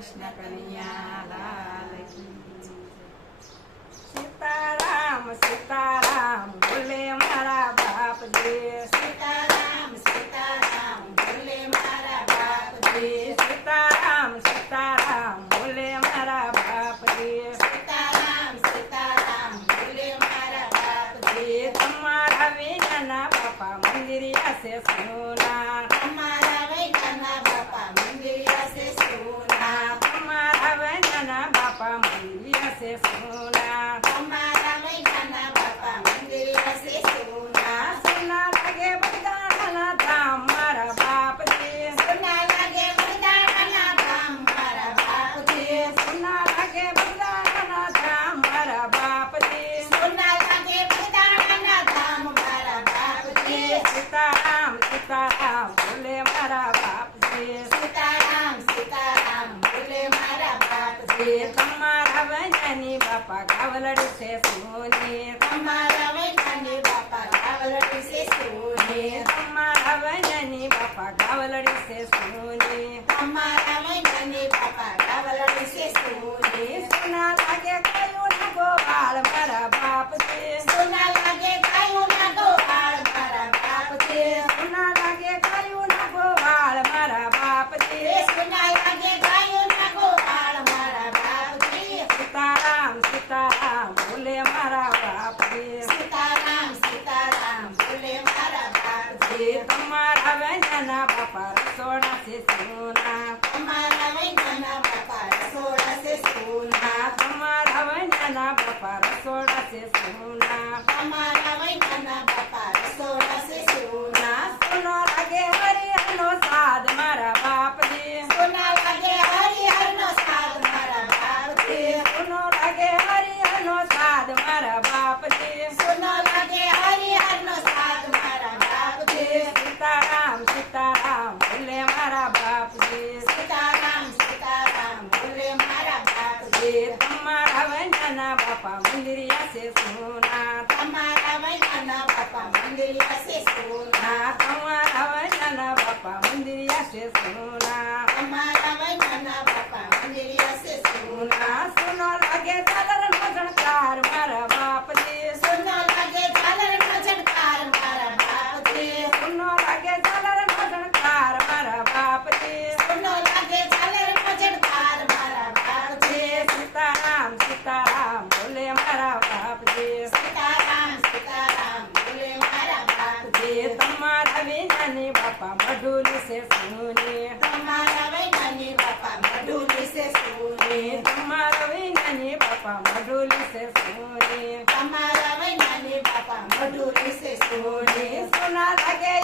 કૃષ્ણ કનૈયા લાલ કી જય. સીતારામ સીતારામ બોલે મારા બાપજી. સીતારામ સીતારામ બોલે મારા બાપજી. સીતારામ સીતારામ બોલે મારા બાપજી. સીતારામ સીતારામ બોલે મારા બાપજી. તમારા વિનાના બાપા મંદિરિયા છે સોના. અમારા વૈદ્યના બાપા મંદિરિયા છે સોના. તમારા વિનાના બાપા મંદિરિયા છે સોના. અમારા વૈદ્યના બાપા મંદિરિયા છે સોના. સોના લાગે બધાના ધામ મારા બાપજી. સોના લાગે બધાના ધામ મારા બાપજી. સોના લાગે બધાના ધામ મારા બાપજી. સોના લાગે બધાના ધામ મારા બાપજી. સીતારામ સીતારામ બોલે મારા બાપજી. સીતારામ સીતારામ બોલે મારા બાપજી. તમારા વૈનાની બાપા ગાવલડી છે સોની. અમારા વૈદ્યની બાપા ગાવલડી છે સોની. તમારા વૈનાની બાપા ગાવલડી છે સોની. અમારા વૈદ્યની બાપા ગાવલડી છે સોની. સોના લાગે કયું ના ગોવાળ મારા બાપજી. સોના લાગે ગાયું ના ગોવાળ મારા બાપજી. સોના લાગે કયું ના ગોવાળ મારા બાપજી. સોના લાગે ગાયું ના ગોવાળ મારા બાપજી. સીતારામ સીતારામ બોલે મારા બાપજી. સીતારામ સીતારામ બોલે મારા બાપજી. તમારા વૈનાના બાપા રસોડા છે સોના. અમારા વૈદ્યના બાપા રસોડા છે સોના. તમારા વૈનાના બાપા રસોડા છે સોના. અમારા વૈદ્યના બાપા રસોડા છે સોના. સોનો લાગે હરિહરનો સાદ મારા બાપજી. સોના લાગે હરિહરનો સાદ મારા બાપજી. સોનો લાગે હરિહરનો સાદ મારા બાપજી. સોનો લાગે હરિહરનો સાદ મારા બાપજી. સીતારામ સીતારામ બોલે મારા બાપજી. સીતારામ સીતારામ બોલે મારા બાપજી. તમારા વૈનાના બાપા મંદિરિયા છે સોના. અમારા વૈદ્યના બાપા મંદિરિયા છે સોના. તમારા વૈનાના બાપા મંદિરિયા છે સોના. અમારા વૈદ્યના બાપા મંદિરિયા છે સોના. સોનો લાગે ચાદર નો જણકાર મારા બાપજી. સોનો લાગે ઝાલરનો ઝણકાર મારા બાપજી. સોનો લાગે ચાદર નો જણકાર મારા બાપજી. સોનો લાગે ઝાલરનો ઝણકાર મારા બાપજી. સીતારામ સીતારામ બોલે મારા બાપજી. સીતારામ સીતારામ બોલે મારા બાપજી. તમારા વિનાની બાપા મઢુલી છે સોની. તમારા વૈદ્યની બાપા મઢુલી છે સોની. તમારા વિનાની બાપા મઢુલી છે સોની. તમારા વૈદ્યની બાપા મઢુલી છે સોની. સોના લાગે